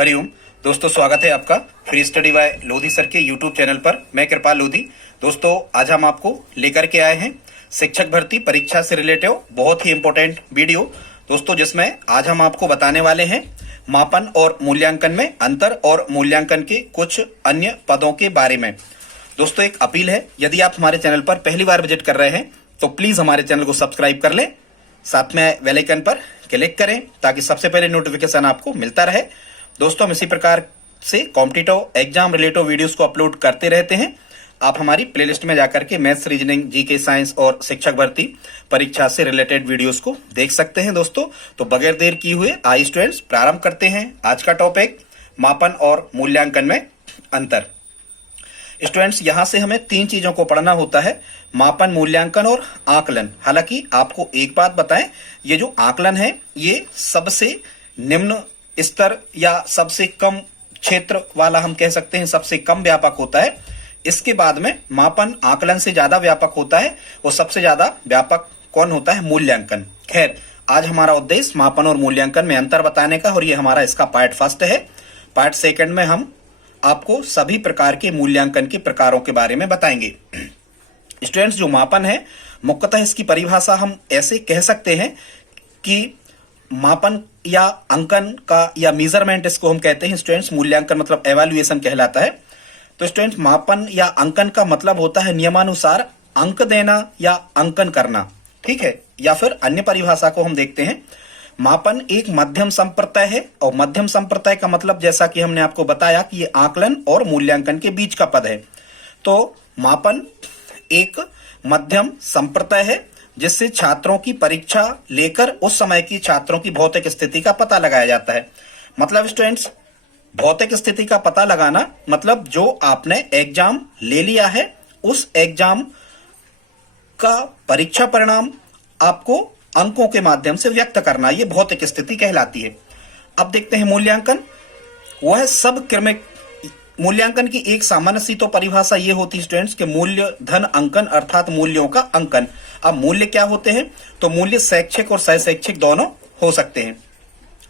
हरिओम दोस्तों, स्वागत है आपका free study bye Lodhi sir के यूट्यूब चैनल पर। मैं कृपाल लोधी। दोस्तों, आज हम आपको लेकर के आए हैं शिक्षक भर्ती परीक्षा से रिलेटेड बहुत ही इंपॉर्टेंट वीडियो दोस्तों, जिसमें आज हम आपको बताने वाले हैं मापन और मूल्यांकन में अंतर और मूल्यांकन के कुछ अन्य पदों के बारे में। दोस्तों, एक अपील है, यदि आप हमारे चैनल पर पहली बार विजिट कर रहे हैं तो प्लीज हमारे चैनल को सब्सक्राइब कर लें, साथ में बेल आइकन पर क्लिक करें ताकि सबसे पहले नोटिफिकेशन आपको मिलता रहे। दोस्तों, हम इसी प्रकार से कॉम्पिटिटिव एग्जाम रिलेटेड वीडियोस को अपलोड करते रहते हैं। आप हमारी प्लेलिस्ट में जाकर के मैथ्स, रीजनिंग, जीके, साइंस और शिक्षक भर्ती परीक्षा से रिलेटेड वीडियोस को देख सकते हैं। दोस्तों, तो बगैर देर किए हुए आइए स्टूडेंट्स प्रारंभ करते हैं आज का टॉपिक, मापन और मूल्यांकन में अंतर। स्टूडेंट्स, यहां से हमें तीन चीजों को पढ़ना होता है, मापन, मूल्यांकन और आकलन। हालांकि आपको एक बात बताएं, ये जो आकलन है ये सबसे निम्न स्तर या सबसे कम क्षेत्र वाला, हम कह सकते हैं सबसे कम व्यापक होता है। इसके बाद में मापन आकलन से ज्यादा व्यापक होता है, और सबसे ज्यादा व्यापक कौन होता है? मूल्यांकन। खैर, आज हमारा उद्देश्य मापन और मूल्यांकन में अंतर बताने का, और ये हमारा इसका पार्ट फर्स्ट है। पार्ट सेकंड में हम आपको सभी प्रकार के मूल्यांकन के प्रकारों के बारे में बताएंगे। स्टूडेंट्स, जो मापन है मुख्यतः इसकी परिभाषा हम ऐसे कह सकते हैं कि मापन या अंकन का या मेजरमेंट इसको हम कहते हैं स्टूडेंट्स। मूल्यांकन मतलब एवेल्युएशन कहलाता है। तो स्टूडेंट्स, मापन या अंकन का मतलब होता है नियमानुसार अंक देना या अंकन करना, ठीक है। या फिर अन्य परिभाषा को हम देखते हैं, मापन एक मध्यम संप्रत्यय है, और मध्यम संप्रत्यय का मतलब जैसा कि हमने आपको बताया कि ये आकलन और मूल्यांकन के बीच का पद है। तो मापन एक मध्यम संप्रत्यय है जिससे छात्रों की परीक्षा लेकर उस समय की छात्रों की भौतिक स्थिति का पता लगाया जाता है। मतलब स्टूडेंट्स, भौतिक स्थिति का पता लगाना मतलब जो आपने एग्जाम ले लिया है उस एग्जाम का परीक्षा परिणाम आपको अंकों के माध्यम से व्यक्त करना, ये भौतिक स्थिति कहलाती है। अब देखते हैं मूल्यांकन। वह सब क्रमिक मूल्यांकन की एक सामान्य सी तो परिभाषा ये होती है स्टूडेंट्स कि मूल्य धन अंकन अर्थात मूल्यों का अंकन। अब मूल्य क्या होते हैं? तो मूल्य शैक्षिक और सह-शैक्षिक दोनों हो सकते हैं।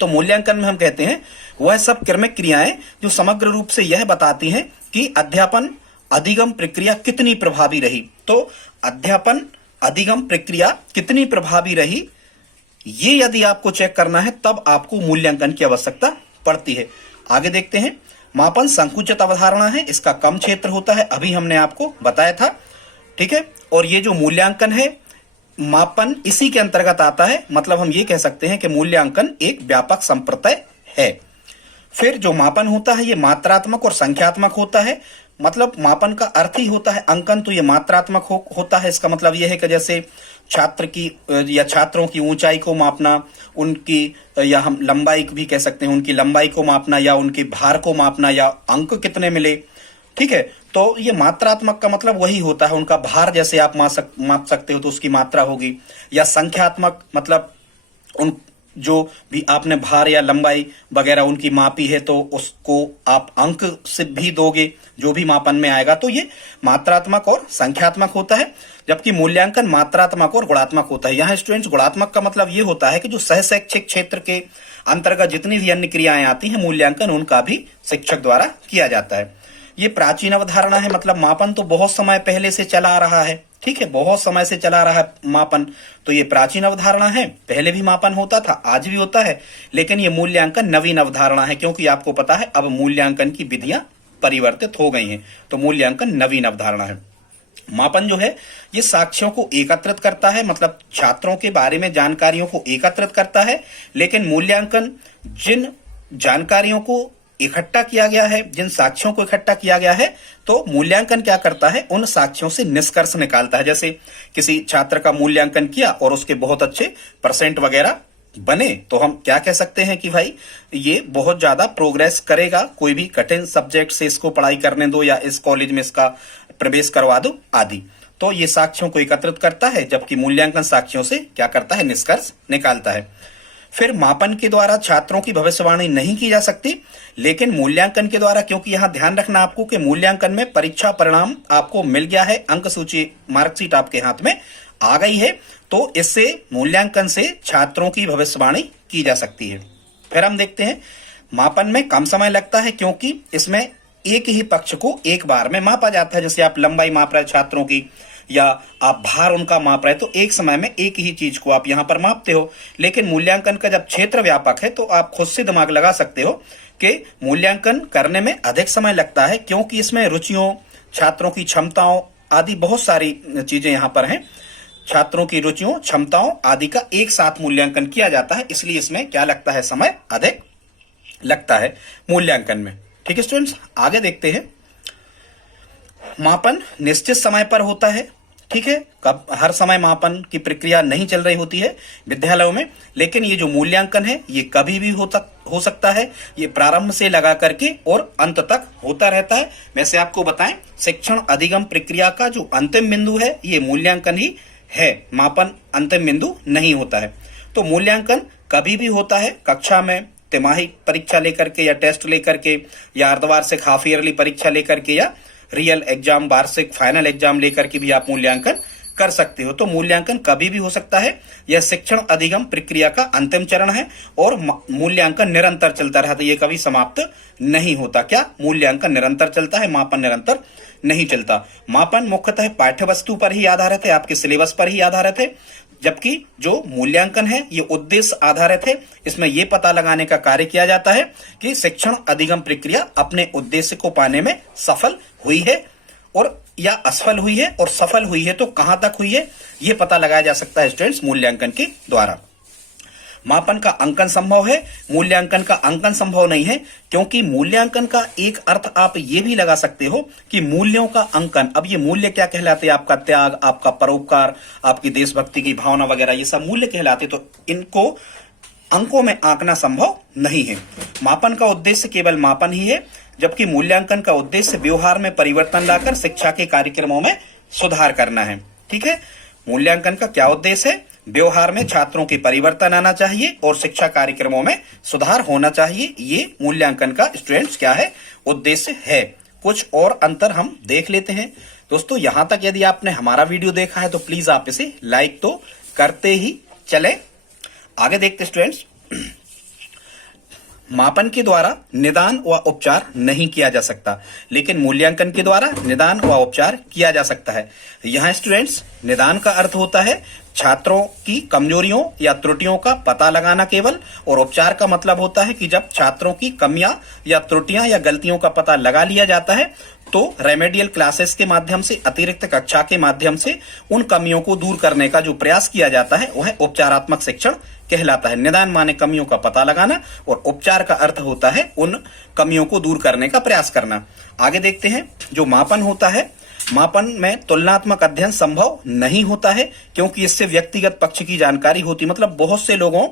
तो मूल्यांकन में हम कहते हैं वह सब क्रमिक क्रियाएं जो समग्र रूप से यह बताती हैं कि अध्यापन अधिगम प्रक्रिया कितनी प्रभावी रही। तो अध्यापन अधिगम प्रक्रिया कितनी प्रभावी रही, ये यदि आपको चेक करना है तब आपको मूल्यांकन की आवश्यकता पड़ती है। आगे देखते हैं, मापन संकुचित अवधारणा है, इसका कम क्षेत्र होता है, अभी हमने आपको बताया था, ठीक है। और ये जो मूल्यांकन है, मापन इसी के अंतर्गत आता है। मतलब हम ये कह सकते हैं कि मूल्यांकन एक व्यापक संप्रत्यय है। फिर जो मापन होता है ये मात्रात्मक और संख्यात्मक होता है। मतलब मापन का अर्थ ही होता है अंकन, तो ये मात्रात्मक होता है। इसका मतलब यह है कि जैसे छात्र की या छात्रों की ऊंचाई को मापना, उनकी या हम लंबाई भी कह सकते हैं, उनकी लंबाई को मापना या उनके भार को मापना या अंक कितने मिले, ठीक है। तो ये मात्रात्मक का मतलब वही होता है, उनका भार जैसे आप माप सकते हो तो उसकी मात्रा होगी। या संख्यात्मक मतलब उन जो भी आपने भार या लंबाई वगैरह उनकी मापी है तो उसको आप अंक से भी दोगे जो भी मापन में आएगा। तो ये मात्रात्मक और संख्यात्मक होता है, जबकि मूल्यांकन मात्रात्मक और गुणात्मक होता है। यहाँ स्टूडेंट्स, गुणात्मक का मतलब ये होता है कि जो सह शैक्षिक क्षेत्र के अंतर्गत जितनी भी अन्य क्रियाएं आती हैं मूल्यांकन उनका भी शिक्षक द्वारा किया जाता है। ये प्राचीन अवधारणा है। मतलब मापन तो बहुत समय पहले से चला आ रहा है, ठीक है, बहुत समय से चला रहा है मापन, तो ये प्राचीन अवधारणा है। पहले भी मापन होता था, आज भी होता है, लेकिन ये मूल्यांकन नवीन अवधारणा है, क्योंकि आपको पता है अब मूल्यांकन की विधियां परिवर्तित हो गई हैं, तो मूल्यांकन नवीन अवधारणा है। मापन जो है ये साक्ष्यों को एकत्रित करता है, मतलब छात्रों के बारे में जानकारियों को एकत्रित करता है। लेकिन मूल्यांकन जिन जानकारियों को इकट्ठा किया गया है, जिन साक्ष्यों को इकट्ठा किया गया है, तो मूल्यांकन क्या करता है? उन साक्ष्यों से निष्कर्ष निकालता है। जैसे किसी छात्र का मूल्यांकन किया और उसके बहुत अच्छे परसेंट वगैरह बने, तो हम क्या कह सकते हैं कि भाई ये बहुत ज्यादा प्रोग्रेस करेगा, कोई भी कठिन सब्जेक्ट से इसको पढ़ाई करने दो या इस कॉलेज में इसका प्रवेश करवा दो आदि। तो ये साक्ष्यों को एकत्रित करता है, जबकि मूल्यांकन साक्ष्यों से क्या करता है? निष्कर्ष निकालता है। फिर मापन के द्वारा छात्रों की भविष्यवाणी नहीं की जा सकती, लेकिन मूल्यांकन के द्वारा, क्योंकि यहां ध्यान रखना आपको कि मूल्यांकन में परीक्षा परिणाम आपको मिल गया है, अंक सूची मार्कशीट आपके हाथ में आ गई है, तो इससे मूल्यांकन से छात्रों की भविष्यवाणी की जा सकती है। फिर हम देखते हैं मापन में कम समय लगता है क्योंकि इसमें एक ही पक्ष को एक बार में मापा जाता है। जैसे आप लंबाई माप रहे छात्रों की या आप भार उनका माप रहे, तो एक समय में एक ही चीज को आप यहां पर मापते हो। लेकिन मूल्यांकन का जब क्षेत्र व्यापक है तो आप खुद से दिमाग लगा सकते हो कि मूल्यांकन करने में अधिक समय लगता है, क्योंकि इसमें रुचियों, छात्रों की क्षमताओं आदि बहुत सारी चीजें यहां पर हैं। छात्रों की रुचियों, क्षमताओं आदि का एक साथ मूल्यांकन किया जाता है, इसलिए इसमें क्या लगता है, समय अधिक लगता है मूल्यांकन में। ठीक है स्टूडेंट्स, आगे देखते हैं। मापन निश्चित समय पर होता है। ठीक है, कब हर समय मापन की प्रक्रिया नहीं चल रही होती है विद्यालयों में, लेकिन ये जो मूल्यांकन है ये कभी भी हो सकता है। ये प्रारंभ से लगा करके और अंत तक होता रहता है। वैसे आपको बताएं, शिक्षण अधिगम प्रक्रिया का जो अंतिम बिंदु है ये मूल्यांकन ही है, मापन अंतिम बिंदु नहीं होता है। तो मूल्यांकन कभी भी होता है, कक्षा में तिमाही परीक्षा लेकर के या टेस्ट लेकर के या अर्धवार्षिक हाफ ईयरली परीक्षा लेकर के या रियल एग्जाम, वार्षिक फाइनल एग्जाम लेकर के भी आप मूल्यांकन कर सकते हो। तो मूल्यांकन कभी भी हो सकता है। यह शिक्षण अधिगम प्रक्रिया का अंतिम चरण है और मूल्यांकन निरंतर चलता रहता है, ये कभी समाप्त नहीं होता। क्या मूल्यांकन निरंतर चलता है, मापन निरंतर नहीं चलता। मापन मुख्यतः पाठ्य वस्तु पर ही आधारित है, आपके सिलेबस पर ही आधारित है, जबकि जो मूल्यांकन है ये उद्देश्य आधारित है। इसमें यह पता लगाने का कार्य किया जाता है कि शिक्षण अधिगम प्रक्रिया अपने उद्देश्य को पाने में सफल हुई है और या असफल हुई है, और सफल हुई है तो कहां तक हुई है यह पता लगाया जा सकता है स्टूडेंट्स मूल्यांकन के द्वारा। मापन का अंकन संभव है, मूल्यांकन का अंकन संभव नहीं है, क्योंकि मूल्यांकन का एक अर्थ आप ये भी लगा सकते हो कि मूल्यों का अंकन। अब ये मूल्य क्या कहलाते हैं, आपका त्याग, आपका परोपकार, आपकी देशभक्ति की भावना वगैरह, ये सब मूल्य कहलाते। तो इनको अंकों में आंकना संभव नहीं है। मापन का उद्देश्य केवल मापन ही है, जबकि मूल्यांकन का उद्देश्य व्यवहार में परिवर्तन लाकर शिक्षा के कार्यक्रमों में सुधार करना है। ठीक है, मूल्यांकन का क्या उद्देश्य है, व्यवहार में छात्रों के परिवर्तन आना चाहिए और शिक्षा कार्यक्रमों में सुधार होना चाहिए। ये मूल्यांकन का स्टूडेंट्स क्या है, उद्देश्य है। कुछ और अंतर हम देख लेते हैं। दोस्तों, यहां तक यदि आपने हमारा वीडियो देखा है तो प्लीज आप इसे लाइक तो करते ही चले। आगे देखते स्टूडेंट्स, मापन के द्वारा निदान व उपचार नहीं किया जा सकता, लेकिन मूल्यांकन के द्वारा निदान व उपचार किया जा सकता है। यहां स्टूडेंट्स, निदान का अर्थ होता है छात्रों की कमजोरियों या त्रुटियों का पता लगाना केवल, और उपचार का मतलब होता है कि जब छात्रों की कमियां या त्रुटियां या गलतियों का पता लगा लिया जाता है तो रेमेडियल क्लासेस के माध्यम से, अतिरिक्त कक्षा के माध्यम से उन कमियों को दूर करने का जो प्रयास किया जाता है वह उपचारात्मक शिक्षण कहलाता है। निदान माने कमियों का पता लगाना और उपचार का अर्थ होता है उन कमियों को दूर करने का प्रयास करना। आगे देखते हैं, जो मापन होता है, मापन में तुलनात्मक अध्ययन संभव नहीं होता है, क्योंकि इससे व्यक्तिगत पक्ष की जानकारी होती, मतलब बहुत से लोगों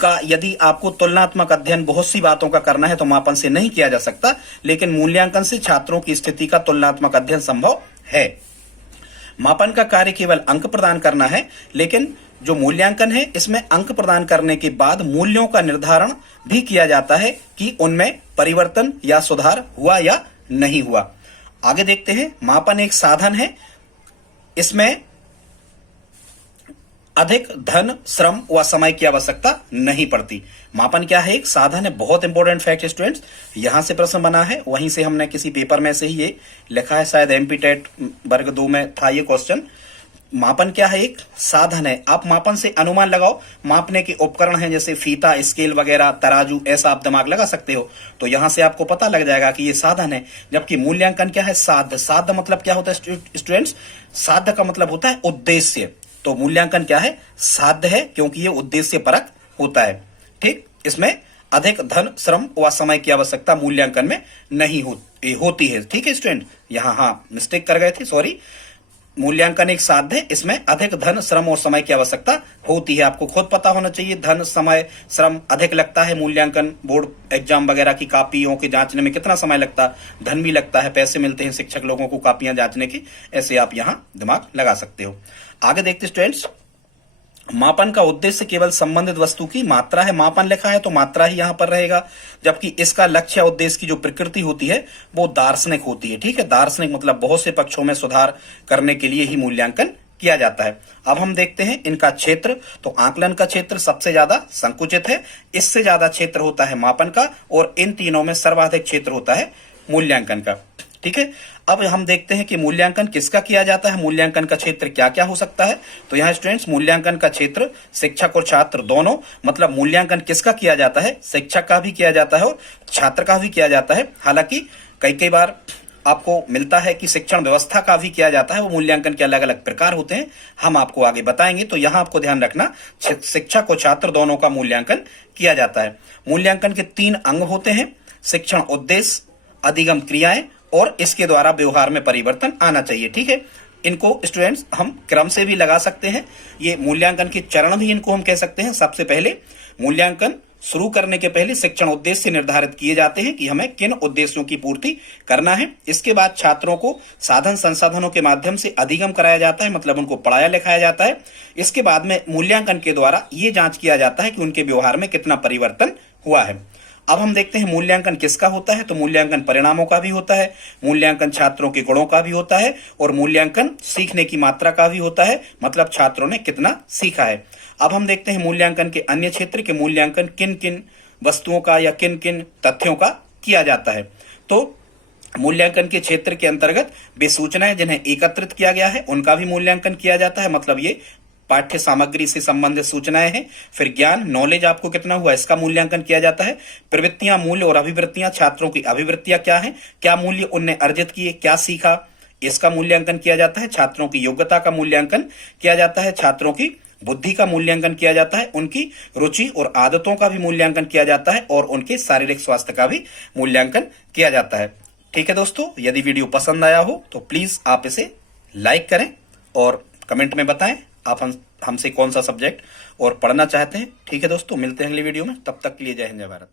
का यदि आपको तुलनात्मक अध्ययन बहुत सी बातों का करना है तो मापन से नहीं किया जा सकता, लेकिन मूल्यांकन से छात्रों की स्थिति का तुलनात्मक अध्ययन संभव है। मापन का कार्य केवल अंक प्रदान करना है, लेकिन जो मूल्यांकन है इसमें अंक प्रदान करने के बाद मूल्यों का निर्धारण भी किया जाता है कि उनमें परिवर्तन या सुधार हुआ या नहीं हुआ। आगे देखते हैं, मापन एक साधन है, इसमें अधिक धन, श्रम व समय की आवश्यकता नहीं पड़ती। मापन क्या है, एक साधन है। बहुत इंपॉर्टेंट फैक्ट स्टूडेंट्स, यहां से प्रश्न बना है, वहीं से हमने किसी पेपर में से ही ये लिखा है, शायद एमपी टेट वर्ग 2 में था ये क्वेश्चन। मापन क्या है, एक साधन है। आप मापन से अनुमान लगाओ, मापने के उपकरण हैं जैसे फीता, स्केल वगैरह, तराजू, ऐसा आप दिमाग लगा सकते हो। तो यहां से आपको पता लग जाएगा कि ये साधन है। जबकि मूल्यांकन क्या है, साध्य। साध्य मतलब क्या होता है स्टूडेंट्स, साध्य का मतलब होता है उद्देश्य। तो मूल्यांकन क्या है, साध्य है, क्योंकि ये उद्देश्य परक होता है। ठीक, इसमें अधिक धन, श्रम व समय की आवश्यकता मूल्यांकन में नहीं होती है। ठीक है स्टूडेंट, यहाँ हाँ मिस्टेक कर गए थे, सॉरी। मूल्यांकन एक साध्य है, इसमें अधिक धन, श्रम और समय की आवश्यकता होती है। आपको खुद पता होना चाहिए, धन, समय, श्रम अधिक लगता है मूल्यांकन, बोर्ड एग्जाम वगैरह की कापियों के जांचने में कितना समय लगता है, धन भी लगता है, पैसे मिलते हैं शिक्षक लोगों को कापियां जांचने की, ऐसे आप यहां दिमाग लगा सकते हो। आगे देखते स्टूडेंट्स, मापन का उद्देश्य केवल संबंधित वस्तु की मात्रा है। मापन लिखा है तो मात्रा ही यहां पर रहेगा, जबकि इसका लक्ष्य या उद्देश्य की जो प्रकृति होती है वो दार्शनिक होती है। ठीक है, दार्शनिक मतलब बहुत से पक्षों में सुधार करने के लिए ही मूल्यांकन किया जाता है। अब हम देखते हैं इनका क्षेत्र। तो आकलन का क्षेत्र सबसे ज्यादा संकुचित है, इससे ज्यादा क्षेत्र होता है मापन का, और इन तीनों में सर्वाधिक क्षेत्र होता है मूल्यांकन का। ठीक है, अब हम देखते हैं कि मूल्यांकन किसका किया जाता है, मूल्यांकन का क्षेत्र क्या क्या हो सकता है। तो यहाँ स्टूडेंट्स, मूल्यांकन का क्षेत्र शिक्षक और छात्र दोनों, मतलब मूल्यांकन किसका किया जाता है, शिक्षक का भी किया जाता है और छात्र का भी किया जाता है। हालांकि कई बार आपको मिलता है कि शिक्षण व्यवस्था का भी किया जाता है, वो मूल्यांकन के अलग अलग प्रकार होते हैं, हम आपको आगे बताएंगे। तो यहां आपको ध्यान रखना, शिक्षक और छात्र दोनों का मूल्यांकन किया जाता है। मूल्यांकन के 3 अंग होते हैं, शिक्षण उद्देश्य, अधिगम क्रियाएं और इसके द्वारा व्यवहार में परिवर्तन आना चाहिए। ठीक है, इनको स्टूडेंट्स हम क्रम से भी लगा सकते हैं, ये मूल्यांकन के चरण भी इनको हम कह सकते हैं। सबसे पहले मूल्यांकन शुरू करने के पहले शिक्षण उद्देश्य निर्धारित किए जाते हैं कि हमें किन उद्देश्यों की पूर्ति करना है। इसके बाद छात्रों को साधन संसाधनों के माध्यम से अधिगम कराया जाता है, मतलब उनको पढ़ाया लिखाया जाता है। इसके बाद में मूल्यांकन के द्वारा ये जांच किया जाता है कि उनके व्यवहार में कितना परिवर्तन हुआ है। अब हम देखते हैं मूल्यांकन किसका होता है। तो मूल्यांकन परिणामों का भी होता है, मूल्यांकन छात्रों के गुणों का भी होता है, और मूल्यांकन सीखने की मात्रा का भी होता है, मतलब छात्रों ने कितना सीखा है। अब हम देखते हैं मूल्यांकन के अन्य क्षेत्र के मूल्यांकन किन किन वस्तुओं का या किन किन तथ्यों का किया जाता है। तो मूल्यांकन के क्षेत्र के अंतर्गत वे सूचनाएं जिन्हें एकत्रित किया गया है उनका भी मूल्यांकन किया जाता है, मतलब ये पाठ्य सामग्री से संबंधित सूचनाएं हैं। फिर ज्ञान, नॉलेज आपको कितना हुआ, इसका मूल्यांकन किया जाता है। प्रवृत्तियां, मूल्य और अभिवृत्तियां, छात्रों की अभिवृत्तियां क्या हैं, क्या मूल्य उनने अर्जित किए, क्या सीखा, इसका मूल्यांकन किया जाता है। छात्रों की योग्यता का मूल्यांकन किया जाता है, छात्रों की बुद्धि का मूल्यांकन किया जाता है, उनकी रुचि और आदतों का भी मूल्यांकन किया जाता है, और उनके शारीरिक स्वास्थ्य का भी मूल्यांकन किया जाता है। ठीक है दोस्तों, यदि वीडियो पसंद आया हो तो प्लीज आप इसे लाइक करें और कमेंट में बताएं आप हमसे कौन सा सब्जेक्ट और पढ़ना चाहते हैं। ठीक है दोस्तों, मिलते हैं अगली वीडियो में, तब तक के लिए जय हिंद जय भारत।